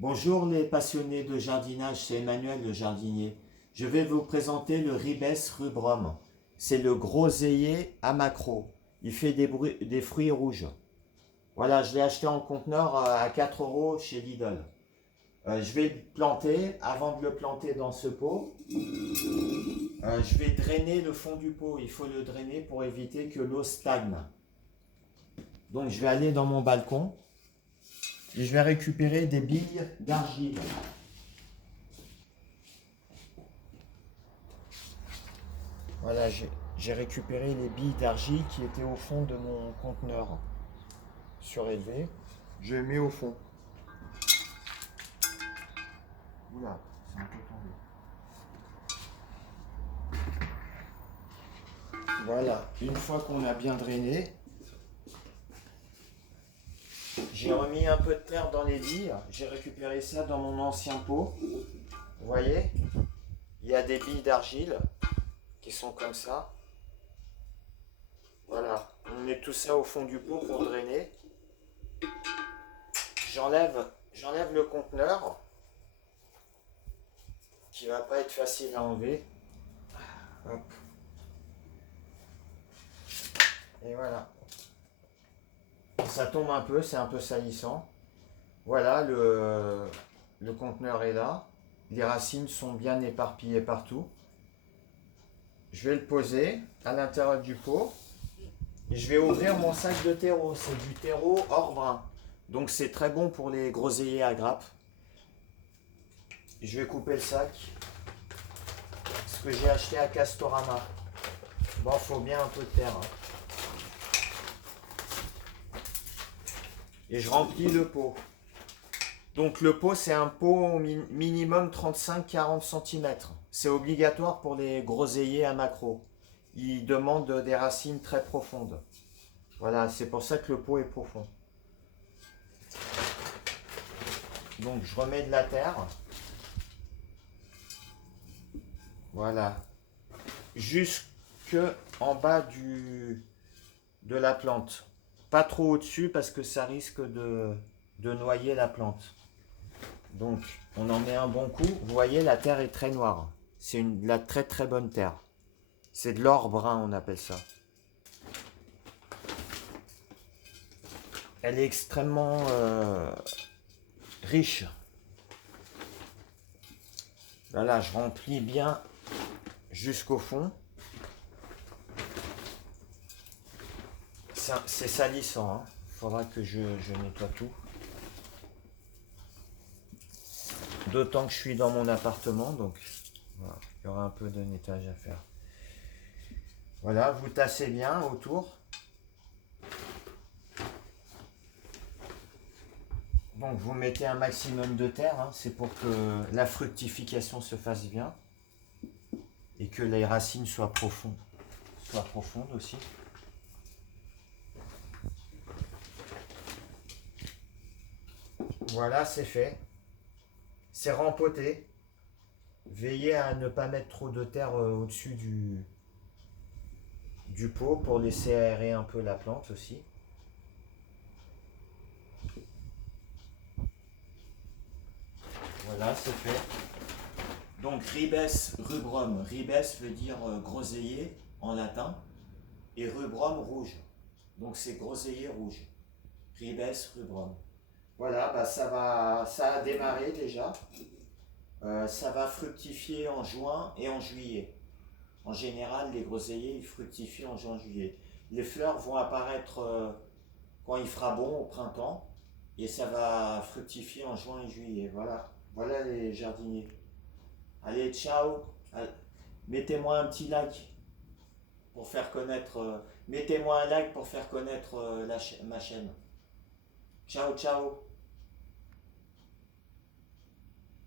Bonjour les passionnés de jardinage, c'est Emmanuel le jardinier. Je vais vous présenter le Ribes rubrum. C'est le groseillier à macro. Il fait des fruits rouges. Voilà, je l'ai acheté en conteneur à 4 euros chez Lidl. Je vais le planter. Avant de le planter dans ce pot, je vais drainer le fond du pot. Il faut le drainer pour éviter que l'eau stagne. Donc je vais aller dans mon balcon et je vais récupérer des billes d'argile. Voilà, j'ai récupéré les billes d'argile qui étaient au fond de mon conteneur surélevé. Je les mets au fond. Oula, c'est un peu tombé. Voilà, une fois qu'on a bien drainé, j'ai remis un peu de terre dans les billes. J'ai récupéré ça dans mon ancien pot. Vous voyez, il y a des billes d'argile qui sont comme ça. Voilà, on met tout ça au fond du pot pour drainer. J'enlève le conteneur qui va pas être facile à enlever. Hop. Et voilà. Ça tombe un peu, c'est un peu salissant. Voilà, le conteneur est là. Les racines sont bien éparpillées partout. Je vais le poser à l'intérieur du pot. Et je vais ouvrir mon sac de terreau. C'est du terreau hors brun. Donc c'est très bon pour les groseilliers à grappes. Je vais couper le sac. Ce que j'ai acheté à Castorama. Bon, faut bien un peu de terre. Et je remplis le pot. Donc le pot, c'est un pot minimum 35-40 cm. C'est obligatoire pour les groseilliers à macro. Ils demandent des racines très profondes. Voilà, c'est pour ça que le pot est profond. Donc je remets de la terre. Voilà. Jusque en bas de la plante. Pas trop au-dessus parce que ça risque de noyer la plante. Donc on en met un bon coup. Vous voyez, la terre est très noire. C'est de la très très bonne terre. C'est de l'or brun, on appelle ça. Elle est extrêmement riche. Voilà, je remplis bien jusqu'au fond. C'est salissant, hein. Faudra que je nettoie tout. D'autant que je suis dans mon appartement, donc voilà, il y aura un peu de nettoyage à faire. Voilà, vous tassez bien autour. Donc vous mettez un maximum de terre, hein, c'est pour que la fructification se fasse bien et que les racines soient profondes aussi. Voilà, c'est fait. C'est rempoté. Veillez à ne pas mettre trop de terre au-dessus du pot pour laisser aérer un peu la plante aussi. Voilà, c'est fait. Donc ribes rubrum. Ribes veut dire groseillier en latin et rubrum rouge. Donc c'est groseillier rouge. Ribes rubrum. Voilà, bah ça a démarré déjà. Ça va fructifier en juin et en juillet. En général, les groseilliers ils fructifient en juin-juillet. Les fleurs vont apparaître quand il fera bon au printemps et ça va fructifier en juin et juillet. Voilà, voilà les jardiniers. Allez, ciao. Mettez-moi un petit like pour faire connaître. Mettez-moi un like pour faire connaître ma chaîne. Ciao, ciao.